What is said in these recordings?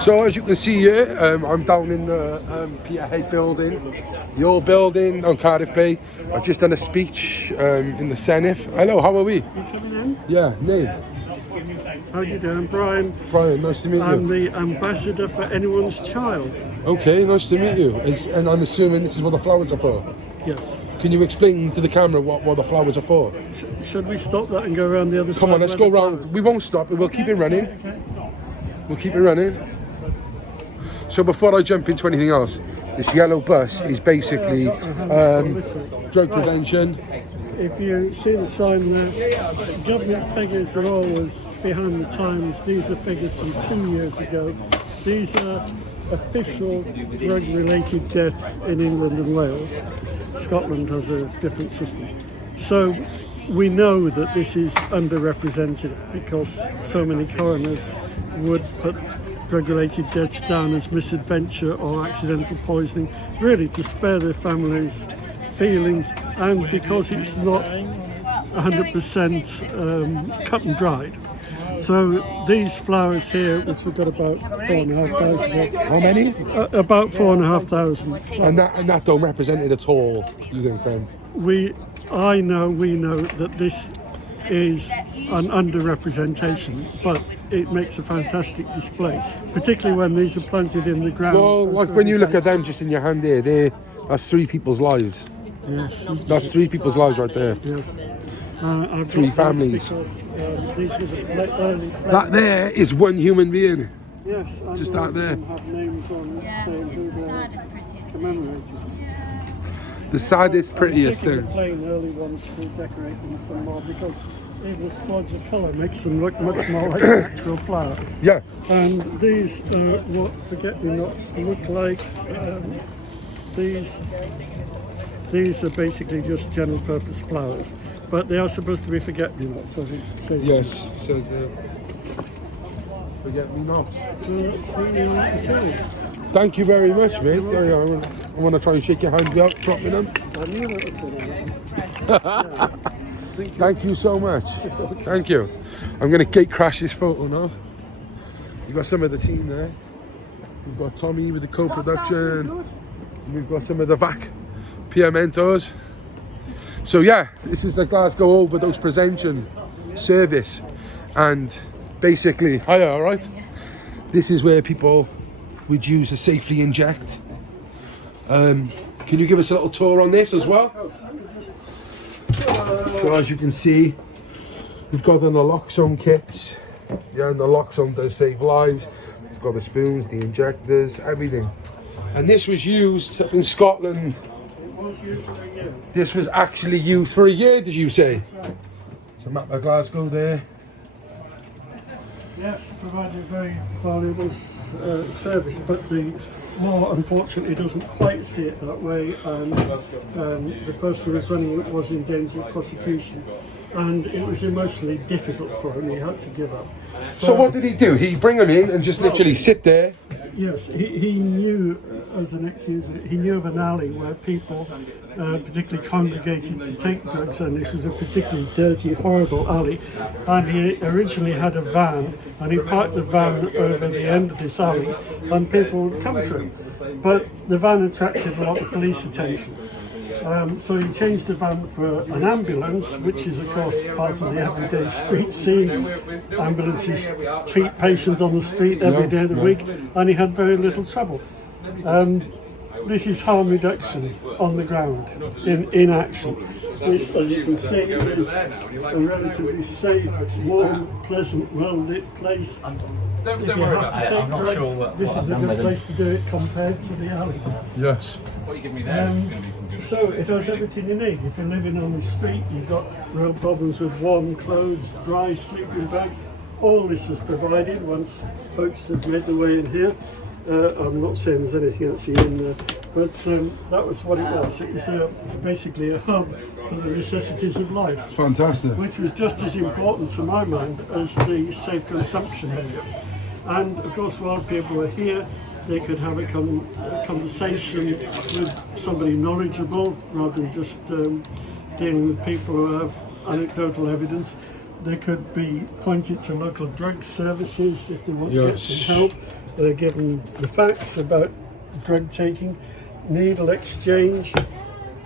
So as you can see here, I'm down in the Peterhead building, the old building on Cardiff Bay. I've just done a speech in the Senate. Hello, how are we? You coming in? Yeah, name? How do you doing? Brian. Brian, nice to meet I'm you. the ambassador for anyone's child. Okay, nice to meet you. And I'm assuming this is what the flowers are for. Yes. Can you explain to the camera what the flowers are for? Should we stop that and go around the other side? Come on, let's go round. We won't stop, we'll keep it running. Okay. We'll keep it running. So before I jump into anything else, this yellow bus is basically drug prevention. If you see the sign there, government figures are always behind the times. These are figures from 2 years ago. These are official drug-related deaths in England and Wales. Scotland has a different system. So we know that this is underrepresented because so many coroners would put drug-related deaths down as misadventure or accidental poisoning, really to spare their families feelings, and because it's not 100% cut and dried. So these flowers here, which we've got about 4,500. How many? About 4,500. And that don't represent it at all, you think then? We know that this is an underrepresentation, but it makes a fantastic display, particularly when these are planted in the ground. Well, like when you look at them just in your hand here, that's 3 people's lives. Yes. That's 3 people's lives right there. Yes. 3 families. Because, these were the early That there is 1 human being. yes, and just all out of there. them have names on saying who they're commemorating. The saddest, prettiest Taking thing. the plain early ones to decorate them some more because even the splodge of colour makes them look much more like an actual flower. Yeah. And these are what forget-me-nots look like. These are basically just general purpose flowers, but they are supposed to be forget-me-nots, as it says. Yes. Says forget me not. So that's really nice. Thank you very much, mate. There you are. I want to try and shake your hand without dropping them. I knew that was going to happen. Thank you so much. Thank you. I'm going to gate crash this photo now. You've got some of the team there. We've got Tommy with the co-production. We've got some of the VAC peer mentors. So yeah, this is the Glasgow Overdose Prevention Service. And basically, hiya, all right? This is where people would use to safely inject. Can you give us a little tour on this as well? So as you can see, we've got the naloxone kits. Yeah, and the naloxone does save lives. We've got the spoons, the injectors, everything. And this was used up in Scotland. It was used for a year. This was actually used for a year, did you say? So map of Glasgow there. Yes, provided a very valuable service, but the law unfortunately doesn't quite see it that way, and the person who was running it was in danger of prosecution, and it was emotionally difficult for him. He had to give up. So what did he do? He'd bring them in and just literally sit there? Yes, he knew, as an ex-user, he knew of an alley where people particularly congregated to take drugs, and this was a particularly dirty, horrible alley. And he originally had a van, and he parked the van over the end of this alley, and people would come to him. But the van attracted a lot of police attention. So he changed the van for an ambulance, which is of course part of the everyday street scene. Ambulances treat patients on the street every day of the week, and he had very little trouble. This is harm reduction on the ground, in action. This, as you can see, is a relatively safe, warm, pleasant, well-lit place. If you have to take drugs, this is a good place to do it compared to the alley. Yes. So it has everything you need. If you're living on the street, you've got real problems with warm clothes, dry sleeping bag. All this is provided once folks have made their way in here. I'm not saying there's anything actually in there, but that was what it was. It was basically a hub for the necessities of life. Fantastic. Which was just as important to my mind as the safe consumption area. And of course, while people were here, they could have a conversation with somebody knowledgeable rather than just dealing with people who have anecdotal evidence. They could be pointed to local drug services if they want to get some help. They're given the facts about drug taking, needle exchange,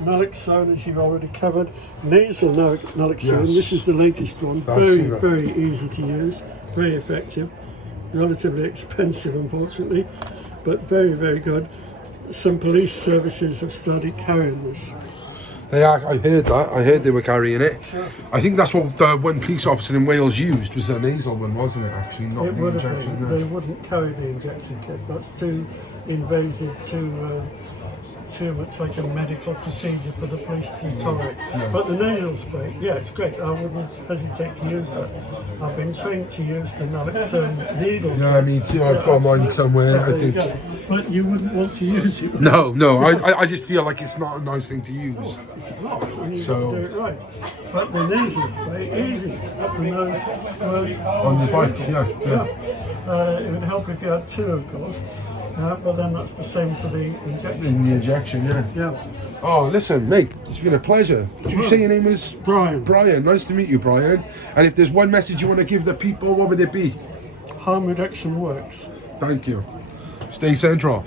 naloxone, as you've already covered, nasal naloxone. Yes. This is the latest one. I've seen that. Very easy to use, very effective, relatively expensive, unfortunately, but very good. Some police services have started carrying this. They are, I heard that. I heard they were carrying it. I think that's what the one police officer in Wales used, was a nasal one, wasn't it, actually? Not It the would have injection. been. No. They wouldn't carry the injection kit. That's too invasive, too much like a medical procedure for the police to tolerate. But the nasal spray, yeah, it's great. I wouldn't hesitate to use that. I've been trained to use the naloxone needle. Yeah, me too. I've got mine absolutely. somewhere, Yeah, I there you think. go. But you wouldn't want to use it. No, I just feel like it's not a nice thing to use. It's not, and you So- do it right. But the nasal spray, easy. Up the nose, squirt. On the bike, yeah. It would help if you had two, of course. But then that's the same for the injection. In the injection, yeah. Yeah. Oh, listen, mate, it's been a pleasure. Did you say your name was Brian. Brian? Nice to meet you, Brian. And if there's one message you want to give the people, what would it be? Harm reduction works. Thank you. Stay central.